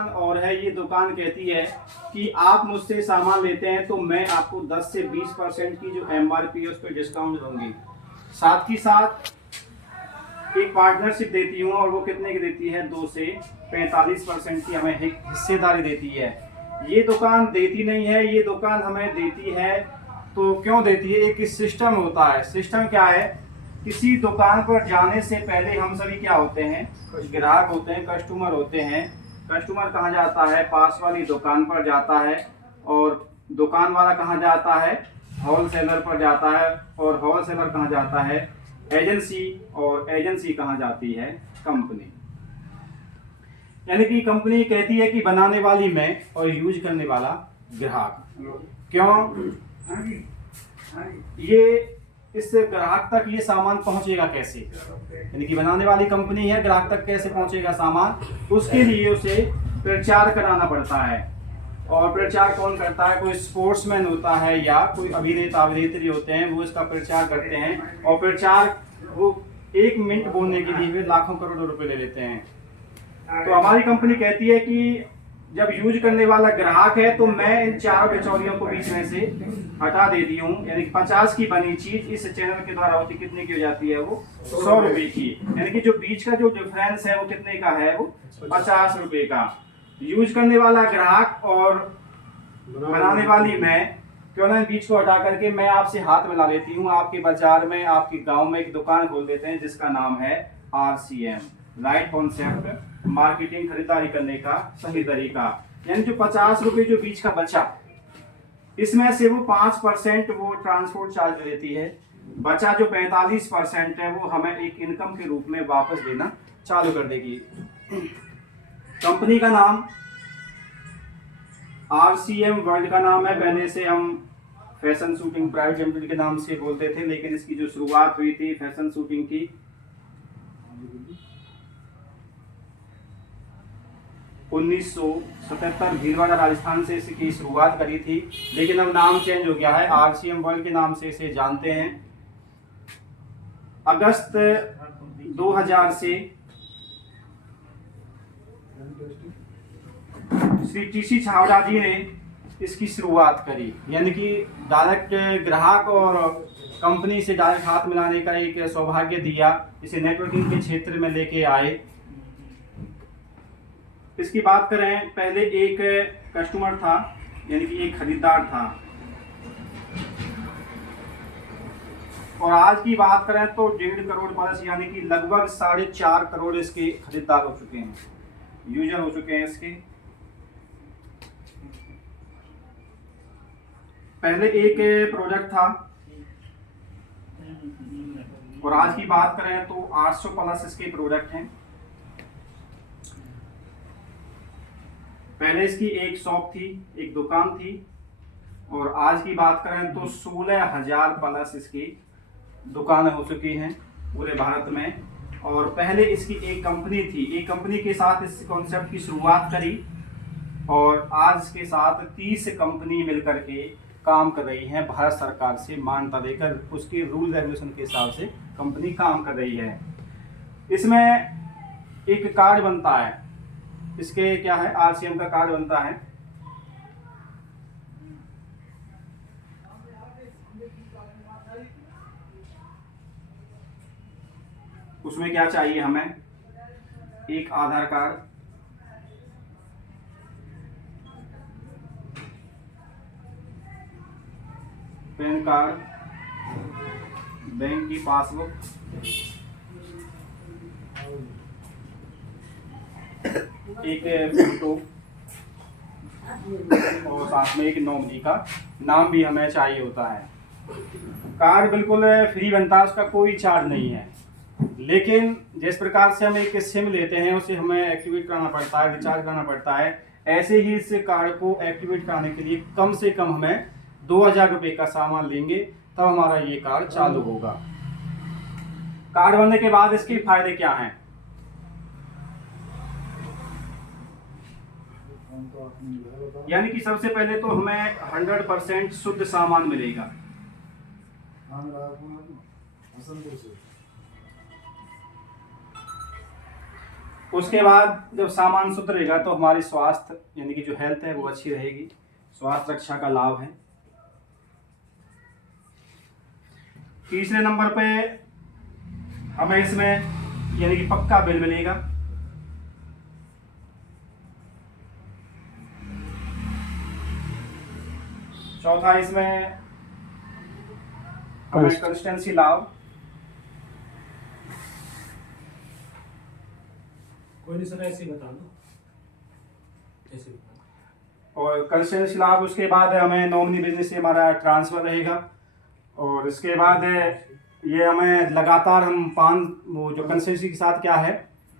और है ये दुकान कहती है कि आप मुझसे सामान लेते हैं तो मैं आपको 10 से 20% की जो एमआरपी है उस पर डिस्काउंट दूंगी। साथ ही साथ एक पार्टनरशिप देती हूँ और वो कितने की देती है, 2 से 45% की हमें हिस्सेदारी देती है। ये दुकान देती नहीं है, ये दुकान हमें देती है। तो क्यों देती है? एक सिस्टम होता है। सिस्टम क्या है? किसी दुकान पर जाने से पहले हम सभी क्या होते हैं, कुछ ग्राहक होते हैं, कस्टमर होते हैं। कस्टमर कहाँ जाता है? पास वाली दुकान पर जाता है। और दुकान वाला कहाँ जाता है? होलसेलर पर जाता है। और होलसेलर कहाँ जाता है? एजेंसी। और एजेंसी कहाँ जाती है? कंपनी। यानी कि कंपनी कहती है कि बनाने वाली मैं और यूज करने वाला ग्राहक। क्यों? ये इस ग्राहक तक ये सामान पहुंचेगा कैसे? यानी कि बनाने वाली कंपनी है, ग्राहक तक कैसे पहुंचेगा सामान? उसके लिए उसे प्रचार कराना पड़ता है। और प्रचार कौन करता है? कोई स्पोर्ट्समैन होता है या कोई अभिनेता अभिनेत्री होते हैं, वो इसका प्रचार करते हैं। और प्रचार वो 1 मिनट बोलने के लिए वे लाखों करोड़ों रुपए ले लेते हैं। तो हमारी कंपनी कहती है कि जब यूज करने वाला ग्राहक है तो मैं इन 4 बिचौलियों को बीच में से हटा देती हूँ। यानी कि 50 की बनी चीज इस चैनल के द्वारा होती कितने की हो जाती है? वो 100 रुपए की। यानी कि जो बीच का जो डिफरेंस है वो कितने का है? वो 50 रुपए का। यूज करने वाला ग्राहक और बनाने वाली मैं, क्यों ना बीच को हटा करके मैं आपसे हाथ मिला लेती हूँ। आपके बाजार में, आपके गांव में एक दुकान खोल देते हैं जिसका नाम है RCM, राइट कॉन्सेप्ट मार्केटिंग, खरीदारी करने का सही तरीका। यानी जो 50 रुपए जो बीच का बचा, इसमें से वो 5% वो ट्रांसपोर्ट चार्ज लेती है। बचा जो 45% है वो हमें एक इनकम के रूप में वापस देना चालू कर देगी। कंपनी का नाम RCM वर्ल्ड का नाम है। पहले से हम फैशन शूटिंग प्राइवेट लिमिटेड के नाम से बोलते थे, लेकिन इसकी जो शुरुआत हुई थी फैशन शूटिंग की 1977 भीलवाड़ा राजस्थान से इसकी शुरुआत करी थी। लेकिन अब नाम चेंज हो गया है, RCM वर्ल्ड के नाम से इसे जानते हैं। अगस्त 2000 से श्री TC छावड़ा जी ने इसकी शुरुआत करी। यानी कि डायरेक्ट ग्राहक और कंपनी से डायरेक्ट हाथ मिलाने का एक सौभाग्य दिया, इसे नेटवर्किंग के क्षेत्र में लेके आए। इसकी बात करें, पहले एक कस्टमर था, यानी कि एक खरीदार था। और आज की बात करें तो 1.5 करोड़ प्लस, यानी कि लगभग 4.5 करोड़ इसके खरीदार हो चुके हैं, यूजर हो चुके हैं इसके। पहले एक प्रोडक्ट था और आज की बात करें तो 800 प्लस इसके प्रोडक्ट हैं। पहले इसकी एक शॉप थी, एक दुकान थी। और आज की बात करें तो 16,000 प्लस इसकी दुकानें हो चुकी हैं पूरे भारत में। और पहले इसकी एक कंपनी थी, एक कंपनी के साथ इस कॉन्सेप्ट की शुरुआत करी और आज के साथ 30 कंपनी मिलकर के काम कर रही है। भारत सरकार से मान्यता लेकर उसके रूल रेगुलेशन के हिसाब से कंपनी काम कर रही है। इसमें एक कार्ड बनता है, इसके क्या है, RCM का कार्ड बनता है। उसमें क्या चाहिए हमें? एक आधार कार्ड, पैन कार्ड, बैंक की पासबुक, एक फोटो और साथ में एक नॉमिनी का नाम भी हमें चाहिए होता है। कार्ड बिल्कुल फ्री बनता है, उसका कोई चार्ज नहीं है। लेकिन जिस प्रकार से हम एक सिम लेते हैं उसे हमें एक्टिवेट कराना पड़ता है, रिचार्ज कराना पड़ता है, ऐसे ही इस कार्ड को एक्टिवेट कराने के लिए कम से कम हमें 2000 रुपये का सामान लेंगे, तब हमारा ये कार्ड चालू होगा। कार्ड बनने के बाद इसके फायदे क्या हैं? यानी कि सबसे पहले तो हमें 100% शुद्ध सामान मिलेगा। उसके बाद जब सामान शुद्ध रहेगा तो हमारी स्वास्थ्य यानी कि जो हेल्थ है वो अच्छी रहेगी, स्वास्थ्य रक्षा का लाभ है। तीसरे नंबर पे हमें इसमें यानी कि पक्का बिल मिलेगा। चौथा इसमें हमें कंसिस्टेंसी लाभ। कोई नहीं सर, ऐसे ही बता दो, ऐसे बता दो। और कंसिस्टेंसी लाभ उसके बाद हमें नॉमिनी बिजनेस से हमारा ट्रांसफर रहेगा। और इसके बाद ये हमें लगातार हम वो जो कंसिस्टेंसी के साथ क्या है,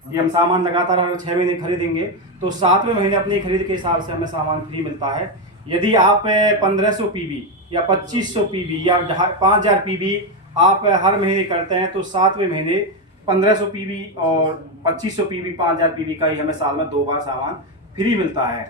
ये हम सामान लगातार अगर 6 महीने खरीदेंगे तो 7वें महीने अपनी खरीद के हिसाब से हमें सामान फ्री मिलता है। यदि आप 1500 पीवी या 2500 पीवी या 5000 पीवी आप हर महीने करते हैं तो 7वें महीने 1500 पीवी और 2500 पीवी 5000 पीवी का ही हमें साल में 2 बार सामान फ्री मिलता है।